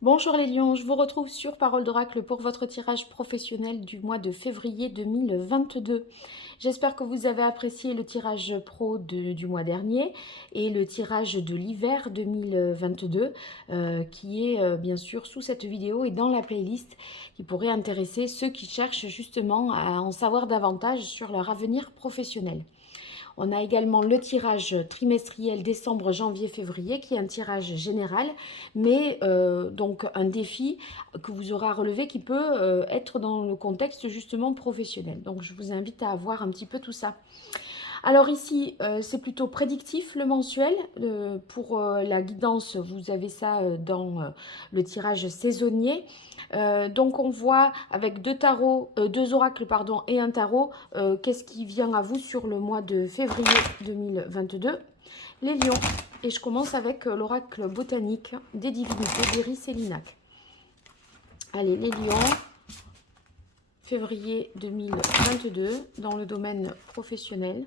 Bonjour les lions, je vous retrouve sur Parole d'Oracle pour votre tirage professionnel du mois de février 2022. J'espère que vous avez apprécié le tirage pro du mois dernier et le tirage de l'hiver 2022 qui est bien sûr sous cette vidéo et dans la playlist qui pourrait intéresser ceux qui cherchent justement à en savoir davantage sur leur avenir professionnel. On a également le tirage trimestriel décembre, janvier, février, qui est un tirage général, mais donc un défi que vous aurez à relever qui peut être dans le contexte justement professionnel. Donc je vous invite à voir un petit peu tout ça. Alors ici, c'est plutôt prédictif le mensuel. Pour la guidance, vous avez ça dans le tirage saisonnier. Donc on voit avec deux oracles pardon, et un tarot, qu'est-ce qui vient à vous sur le mois de février 2022. Les lions. Et je commence avec l'oracle botanique des divinités d'Iris et Linac. Allez, les lions. Février 2022 dans le domaine professionnel.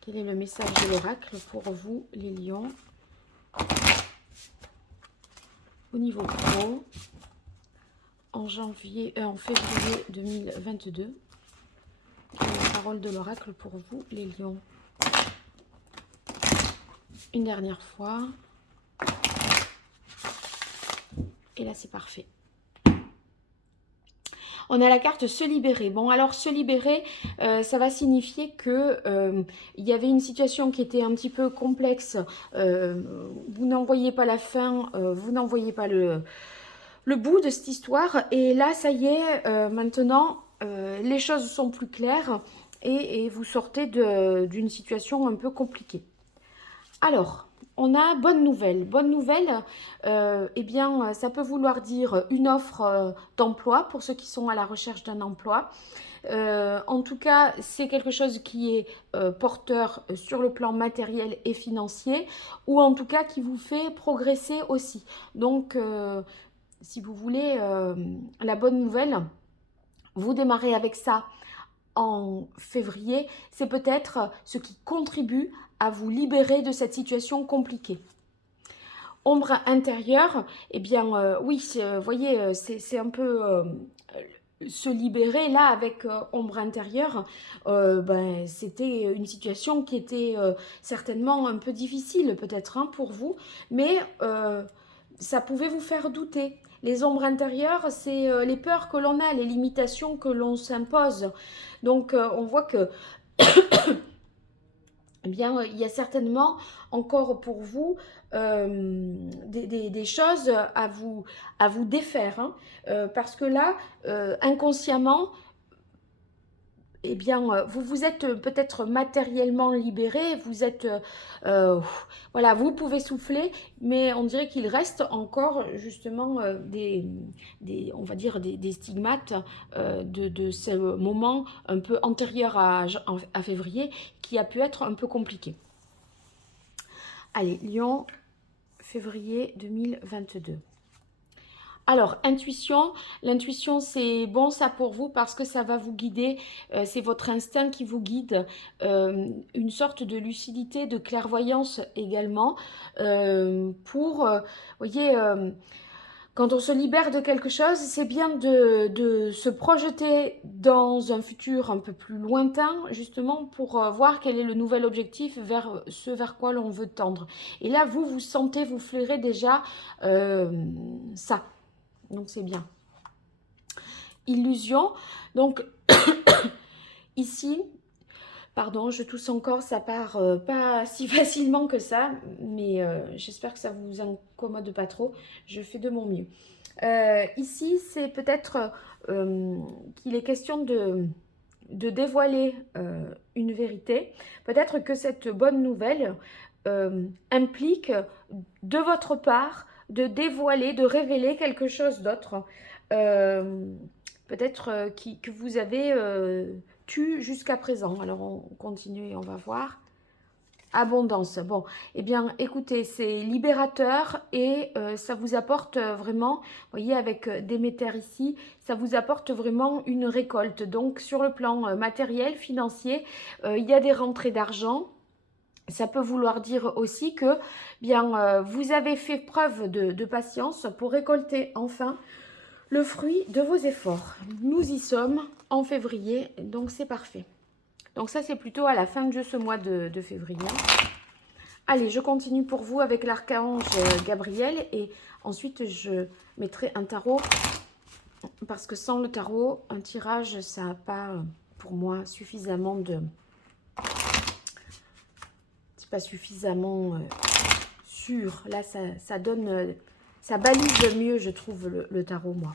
Quel est le message de l'oracle pour vous, les lions, au niveau pro, en février 2022? Quelle est la parole de l'oracle pour vous, les lions? Une dernière fois. Et là, c'est parfait. On a la carte se libérer. Bon, alors se libérer, ça va signifier que il y avait une situation qui était un petit peu complexe. Vous n'en voyez pas la fin, vous n'en voyez pas le bout de cette histoire. Et là, ça y est, maintenant, les choses sont plus claires et vous sortez d'une situation un peu compliquée. Alors, on a bonne nouvelle. Bonne nouvelle, eh bien, ça peut vouloir dire une offre d'emploi pour ceux qui sont à la recherche d'un emploi. En tout cas, c'est quelque chose qui est porteur sur le plan matériel et financier, ou en tout cas qui vous fait progresser aussi. Donc, si vous voulez, la bonne nouvelle, vous démarrez avec ça en février, c'est peut-être ce qui contribue à vous libérer de cette situation compliquée. Ombre intérieure, eh bien oui, vous voyez, c'est un peu se libérer là avec ombre intérieure. Ben, c'était une situation qui était certainement un peu difficile peut-être hein, pour vous, mais ça pouvait vous faire douter. Les ombres intérieures, c'est les peurs que l'on a, les limitations que l'on s'impose. Donc on voit que eh bien, il y a certainement encore pour vous des choses à vous défaire. Hein, parce que là, inconsciemment, eh bien, vous vous êtes peut-être matériellement libéré, vous êtes, voilà, vous pouvez souffler, mais on dirait qu'il reste encore justement on va dire des stigmates de ce moment un peu antérieur à février qui a pu être un peu compliqué. Allez, Lion, février 2022. Alors, intuition, l'intuition c'est bon ça pour vous parce que ça va vous guider, c'est votre instinct qui vous guide, une sorte de lucidité, de clairvoyance également, pour, voyez, quand on se libère de quelque chose, c'est bien de se projeter dans un futur un peu plus lointain, justement pour voir quel est le nouvel objectif vers quoi l'on veut tendre. Et là, vous sentez, vous flairez déjà ça. Donc c'est bien. Illusion. Donc ici, pardon, je tousse encore, ça part pas si facilement que ça, mais j'espère que ça vous incommode pas trop. Je fais de mon mieux. Ici, c'est peut-être qu'il est question de dévoiler une vérité. Peut-être que cette bonne nouvelle implique de votre part de dévoiler, de révéler quelque chose d'autre. Peut-être que vous avez tu jusqu'à présent. Alors on continue et on va voir. Abondance. Bon, eh bien, écoutez, c'est libérateur et ça vous apporte vraiment, vous voyez, avec Déméter ici, ça vous apporte vraiment une récolte. Donc, sur le plan matériel, financier, il y a des rentrées d'argent. Ça peut vouloir dire aussi que bien, vous avez fait preuve de patience pour récolter enfin le fruit de vos efforts. Nous y sommes en février, donc c'est parfait. Donc ça, c'est plutôt à la fin de ce mois de février. Allez, je continue pour vous avec l'archange Gabriel et ensuite je mettrai un tarot parce que sans le tarot, un tirage, ça n'a pas pour moi suffisamment de... C'est pas suffisamment sûr. Là, ça donne... ça balise mieux, je trouve, le tarot, moi.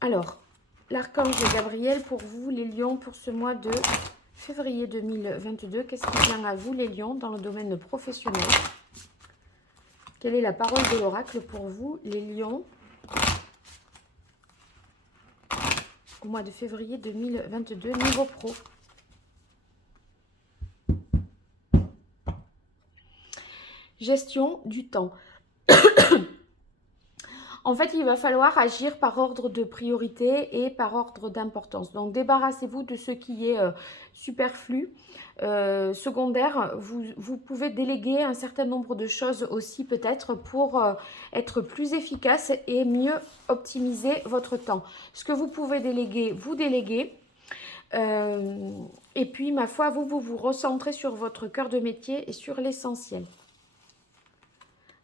Alors, l'archange Gabriel pour vous, les lions, pour ce mois de février 2022. Qu'est-ce qui vient à vous, les lions, dans le domaine professionnel? Quelle est la parole de l'oracle pour vous, les lions, au mois de février 2022, niveau pro? Gestion du temps. En fait, il va falloir agir par ordre de priorité et par ordre d'importance. Donc, débarrassez-vous de ce qui est superflu, secondaire. Vous pouvez déléguer un certain nombre de choses aussi peut-être pour être plus efficace et mieux optimiser votre temps. Ce que vous pouvez déléguer, vous déléguez. Et puis, ma foi, vous recentrez sur votre cœur de métier et sur l'essentiel.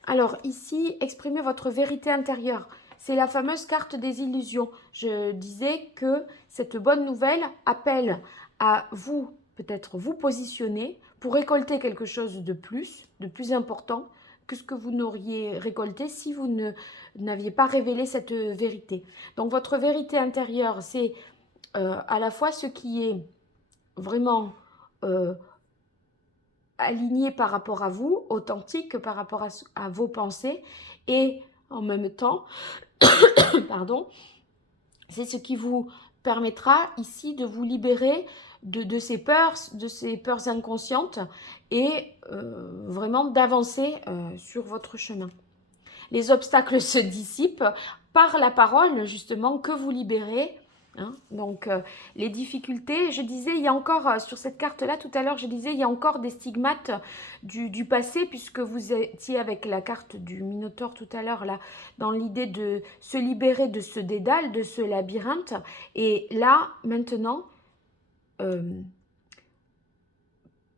Alors ici, exprimez votre vérité intérieure. C'est la fameuse carte des illusions. Je disais que cette bonne nouvelle appelle à vous, peut-être vous positionner pour récolter quelque chose de plus important que ce que vous n'auriez récolté si vous n'aviez pas révélé cette vérité. Donc votre vérité intérieure, c'est à la fois ce qui est vraiment... aligné par rapport à vous, authentique par rapport à vos pensées et en même temps, pardon, c'est ce qui vous permettra ici de vous libérer de ces peurs inconscientes et vraiment d'avancer sur votre chemin. Les obstacles se dissipent par la parole justement que vous libérez. Hein, donc les difficultés, je disais, il y a encore sur cette carte-là, tout à l'heure, je disais, il y a encore des stigmates du passé, puisque vous étiez avec la carte du Minotaure tout à l'heure, là, dans l'idée de se libérer de ce dédale, de ce labyrinthe. Et là, maintenant,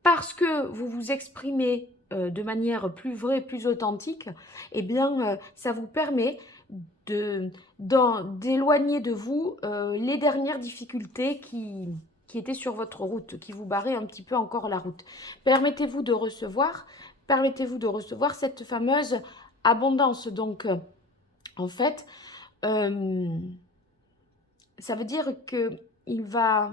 parce que vous vous exprimez de manière plus vraie, plus authentique, eh bien, ça vous permet d'éloigner de vous les dernières difficultés qui étaient sur votre route, qui vous barraient un petit peu encore la route. Permettez-vous de recevoir cette fameuse abondance. Donc, en fait, ça veut dire qu'il va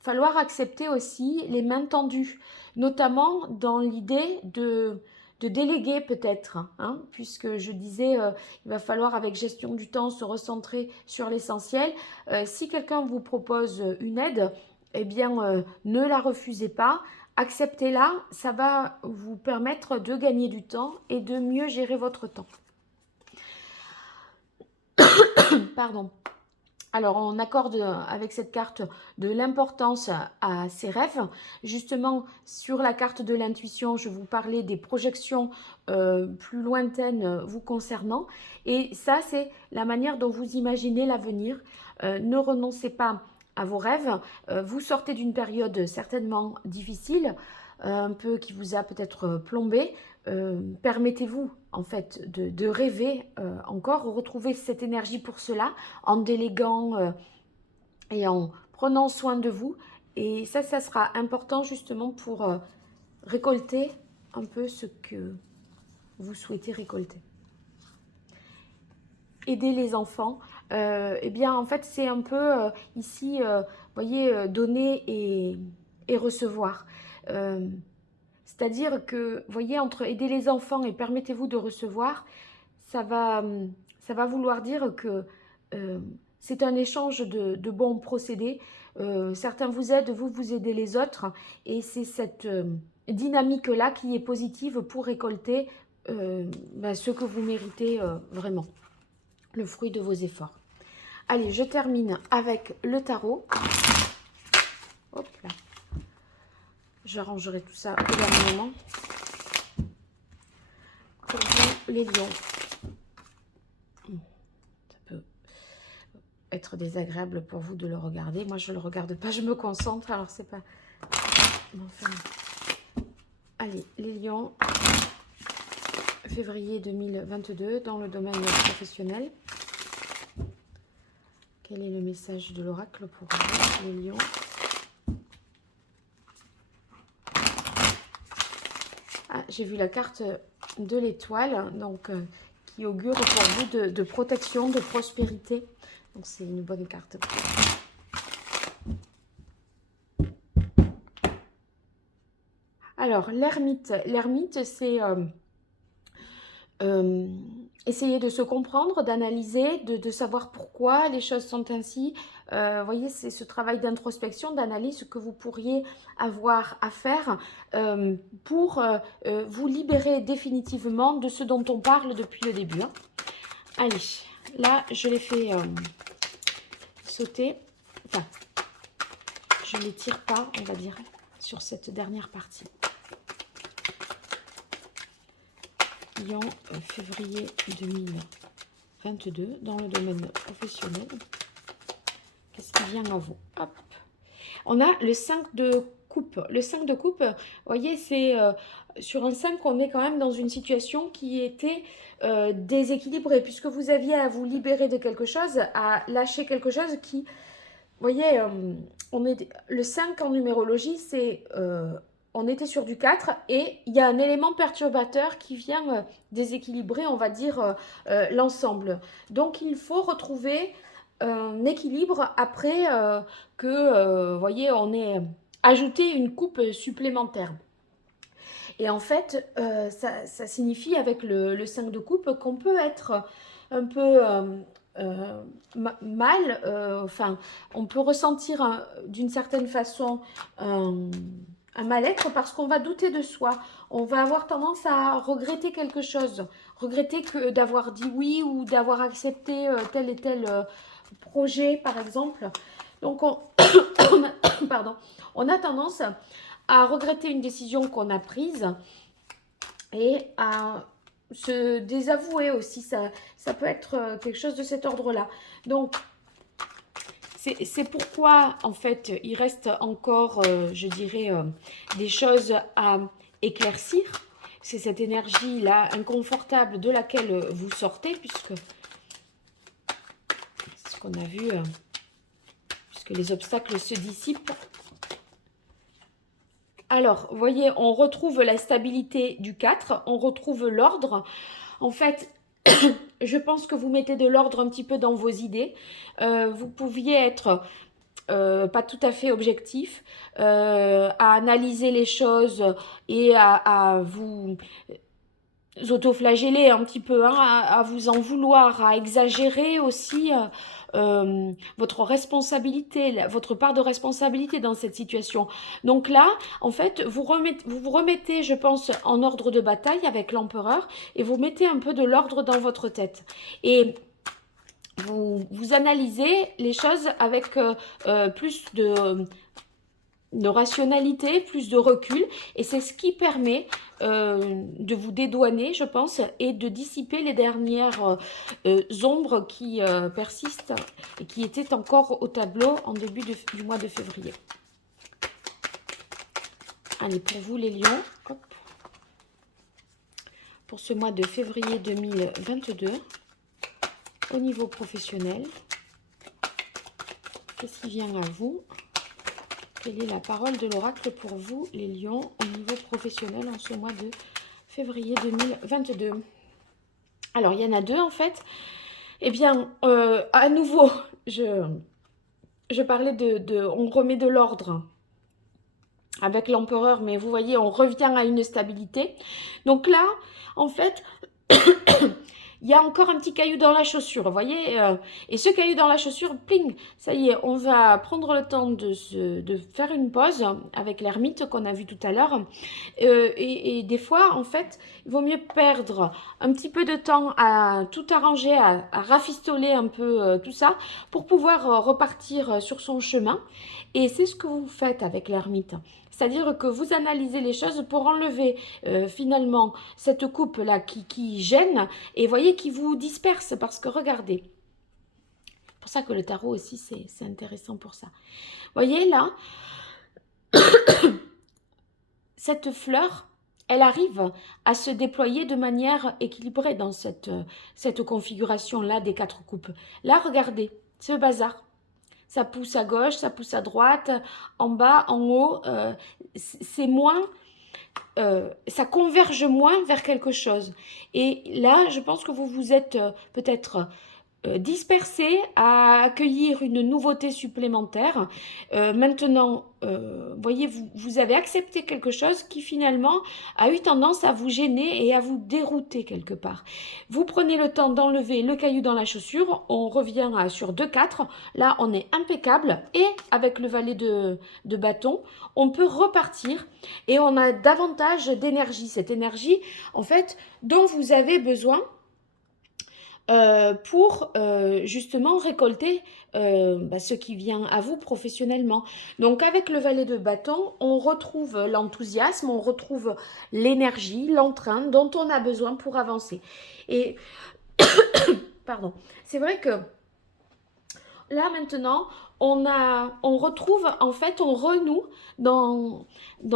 falloir accepter aussi les mains tendues, notamment dans l'idée de déléguer peut-être, hein, puisque je disais, il va falloir avec gestion du temps se recentrer sur l'essentiel. Si quelqu'un vous propose une aide, eh bien, ne la refusez pas, acceptez-la, ça va vous permettre de gagner du temps et de mieux gérer votre temps. Pardon. Alors, on accorde avec cette carte de l'importance à ses rêves. Justement, sur la carte de l'intuition, je vous parlais des projections plus lointaines vous concernant. Et ça, c'est la manière dont vous imaginez l'avenir. Ne renoncez pas à vos rêves. Vous sortez d'une période certainement difficile, un peu qui vous a peut-être plombé. Permettez-vous en fait de rêver encore, retrouver cette énergie pour cela en déléguant et en prenant soin de vous. Et ça sera important justement pour récolter un peu ce que vous souhaitez récolter. Aider les enfants, eh bien en fait c'est un peu ici, vous voyez, donner et recevoir. C'est-à-dire que, vous voyez, entre aider les enfants et permettez-vous de recevoir, ça va vouloir dire que c'est un échange de bons procédés. Certains vous aident, vous aidez les autres. Et c'est cette dynamique-là qui est positive pour récolter ce que vous méritez vraiment, le fruit de vos efforts. Allez, je termine avec le tarot. Hop là. J'arrangerai tout ça au dernier moment. Pour vous, les lions. Ça peut être désagréable pour vous de le regarder. Moi, je ne le regarde pas, je me concentre, alors c'est pas... Enfin... Allez, les lions, février 2022, dans le domaine professionnel. Quel est le message de l'oracle pour vous, les lions? Ah, j'ai vu la carte de l'étoile, donc qui augure pour vous de protection, de prospérité. Donc c'est une bonne carte. Alors, l'ermite. L'ermite, c'est essayer de se comprendre, d'analyser, de savoir pourquoi les choses sont ainsi. Vous voyez, c'est ce travail d'introspection, d'analyse que vous pourriez avoir à faire pour vous libérer définitivement de ce dont on parle depuis le début. Hein. Allez, là, je les fais sauter. Enfin, je ne les tire pas, on va dire, sur cette dernière partie. Lion, février 2022, dans le domaine professionnel. Qu'est-ce qui vient à vous? Hop. On a le 5 de coupe. Le 5 de coupe, vous voyez, c'est sur un 5, on est quand même dans une situation qui était déséquilibrée, puisque vous aviez à vous libérer de quelque chose, à lâcher quelque chose qui... Vous voyez, le 5 en numérologie, c'est... on était sur du 4 et il y a un élément perturbateur qui vient déséquilibrer, on va dire, l'ensemble. Donc, il faut retrouver un équilibre après que, vous voyez, on ait ajouté une coupe supplémentaire. Et en fait, ça signifie avec le 5 de coupe qu'on peut être un peu... mal, enfin, on peut ressentir d'une certaine façon un mal-être parce qu'on va douter de soi. On va avoir tendance à regretter quelque chose. Regretter que d'avoir dit oui ou d'avoir accepté tel et tel projet, par exemple. Donc, pardon, on a tendance à regretter une décision qu'on a prise et à se désavouer aussi. Ça peut être quelque chose de cet ordre-là. Donc, c'est pourquoi, en fait, il reste encore, je dirais, des choses à éclaircir. C'est cette énergie-là inconfortable de laquelle vous sortez, puisque c'est ce qu'on a vu, puisque les obstacles se dissipent. Alors, vous voyez, on retrouve la stabilité du 4, on retrouve l'ordre. En fait, je pense que vous mettez de l'ordre un petit peu dans vos idées. Vous pouviez être pas tout à fait objectif, à analyser les choses et à vous autoflageller un petit peu, hein, à vous en vouloir, à exagérer aussi votre responsabilité, votre part de responsabilité dans cette situation. Donc là, en fait, vous vous remettez, je pense, en ordre de bataille avec l'empereur et vous mettez un peu de l'ordre dans votre tête. Et vous analysez les choses avec plus de rationalité, plus de recul, et c'est ce qui permet de vous dédouaner, je pense, et de dissiper les dernières ombres qui persistent et qui étaient encore au tableau en début du mois de février. Allez, pour vous les lions, hop. Pour ce mois de février 2022, au niveau professionnel, qu'est-ce qui vient à vous? Quelle est la parole de l'oracle pour vous, les lions, au niveau professionnel en ce mois de février 2022? Alors, il y en a deux, en fait. Eh bien, à nouveau, je parlais on remet de l'ordre avec l'empereur, mais vous voyez, on revient à une stabilité. Donc là, en fait... il y a encore un petit caillou dans la chaussure, vous voyez, et ce caillou dans la chaussure, pling, ça y est, on va prendre le temps de faire une pause avec l'ermite qu'on a vu tout à l'heure, et des fois, en fait, il vaut mieux perdre un petit peu de temps à tout arranger, à rafistoler un peu tout ça, pour pouvoir repartir sur son chemin, et c'est ce que vous faites avec l'ermite. C'est-à-dire que vous analysez les choses pour enlever finalement cette coupe-là qui gêne et voyez qui vous disperse. Parce que regardez, c'est pour ça que le tarot aussi, c'est intéressant pour ça. Voyez là, cette fleur, elle arrive à se déployer de manière équilibrée dans cette configuration-là des 4 coupes. Là, regardez, c'est le bazar. Ça pousse à gauche, ça pousse à droite, en bas, en haut. C'est moins, ça converge moins vers quelque chose. Et là, je pense que vous vous êtes peut-être dispersé à accueillir une nouveauté supplémentaire. Maintenant, voyez, vous avez accepté quelque chose qui finalement a eu tendance à vous gêner et à vous dérouter quelque part. Vous prenez le temps d'enlever le caillou dans la chaussure, on revient sur 2-4, là on est impeccable et avec le valet de bâton, on peut repartir et on a davantage d'énergie, cette énergie en fait dont vous avez besoin pour justement récolter ce qui vient à vous professionnellement. Donc avec le valet de bâton, on retrouve l'enthousiasme, on retrouve l'énergie, l'entrain dont on a besoin pour avancer. Et pardon, c'est vrai que là maintenant, on retrouve, en fait, on renoue dans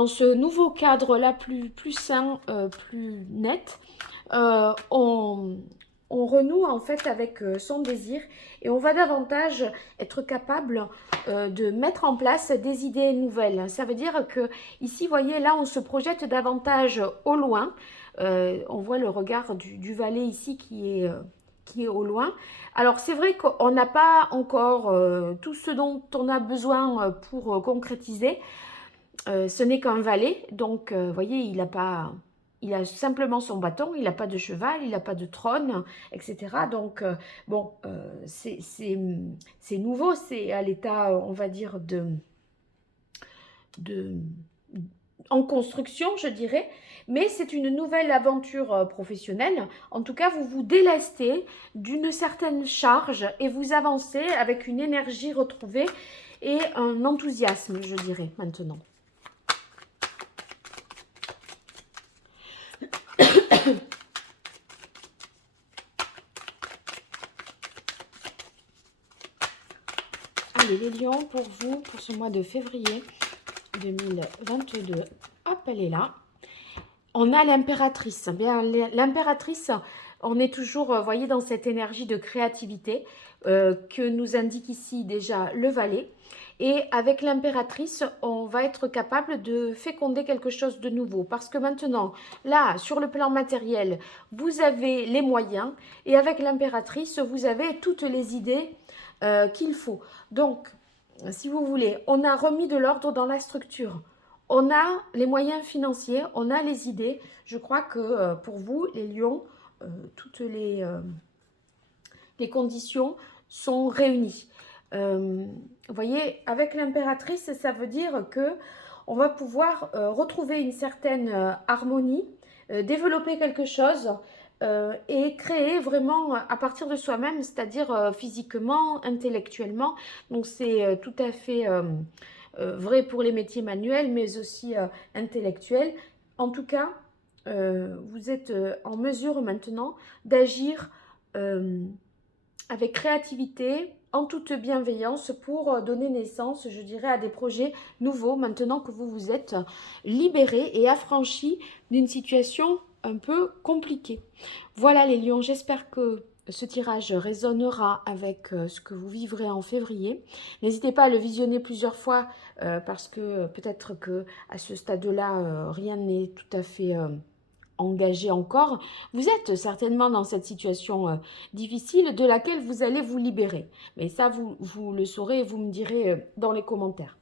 ce nouveau cadre-là plus sain, plus net. On renoue en fait avec son désir et on va davantage être capable de mettre en place des idées nouvelles. Ça veut dire que ici, vous voyez, là, on se projette davantage au loin. On voit le regard du valet ici qui est au loin. Alors, c'est vrai qu'on n'a pas encore tout ce dont on a besoin pour concrétiser. Ce n'est qu'un valet, donc, vous voyez, il a simplement son bâton, il n'a pas de cheval, il n'a pas de trône, etc. Donc, bon, c'est nouveau, c'est à l'état, on va dire, en construction, je dirais, mais c'est une nouvelle aventure professionnelle. En tout cas, vous vous délestez d'une certaine charge et vous avancez avec une énergie retrouvée et un enthousiasme, je dirais, maintenant. Allez, les lions, pour vous, pour ce mois de février 2022, hop, elle est là. On a l'impératrice. Bien, l'impératrice, on est toujours, vous voyez, dans cette énergie de créativité que nous indique ici déjà le valet. Et avec l'impératrice, on va être capable de féconder quelque chose de nouveau. Parce que maintenant, là, sur le plan matériel, vous avez les moyens. Et avec l'impératrice, vous avez toutes les idées qu'il faut. Donc, si vous voulez, on a remis de l'ordre dans la structure. On a les moyens financiers, on a les idées. Je crois que pour vous, les lions, toutes les conditions sont réunies. Vous voyez, avec l'impératrice, ça veut dire que on va pouvoir retrouver une certaine harmonie, développer quelque chose et créer vraiment à partir de soi-même, c'est-à-dire physiquement, intellectuellement. Donc c'est tout à fait vrai pour les métiers manuels, mais aussi intellectuels. En tout cas, vous êtes en mesure maintenant d'agir avec créativité, en toute bienveillance pour donner naissance, je dirais, à des projets nouveaux maintenant que vous vous êtes libérés et affranchis d'une situation un peu compliquée. Voilà les lions, j'espère que ce tirage résonnera avec ce que vous vivrez en février. N'hésitez pas à le visionner plusieurs fois parce que peut-être que à ce stade-là, rien n'est tout à fait engagé encore. Vous êtes certainement dans cette situation difficile de laquelle vous allez vous libérer. Mais ça, vous le saurez et vous me direz dans les commentaires.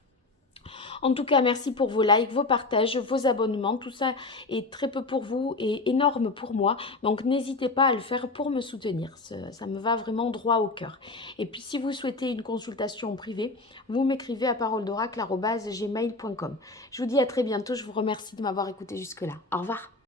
En tout cas, merci pour vos likes, vos partages, vos abonnements. Tout ça est très peu pour vous et énorme pour moi. Donc, n'hésitez pas à le faire pour me soutenir. Ça me va vraiment droit au cœur. Et puis, si vous souhaitez une consultation privée, vous m'écrivez à paroledoracle@gmail.com. Je vous dis à très bientôt. Je vous remercie de m'avoir écouté jusque-là. Au revoir.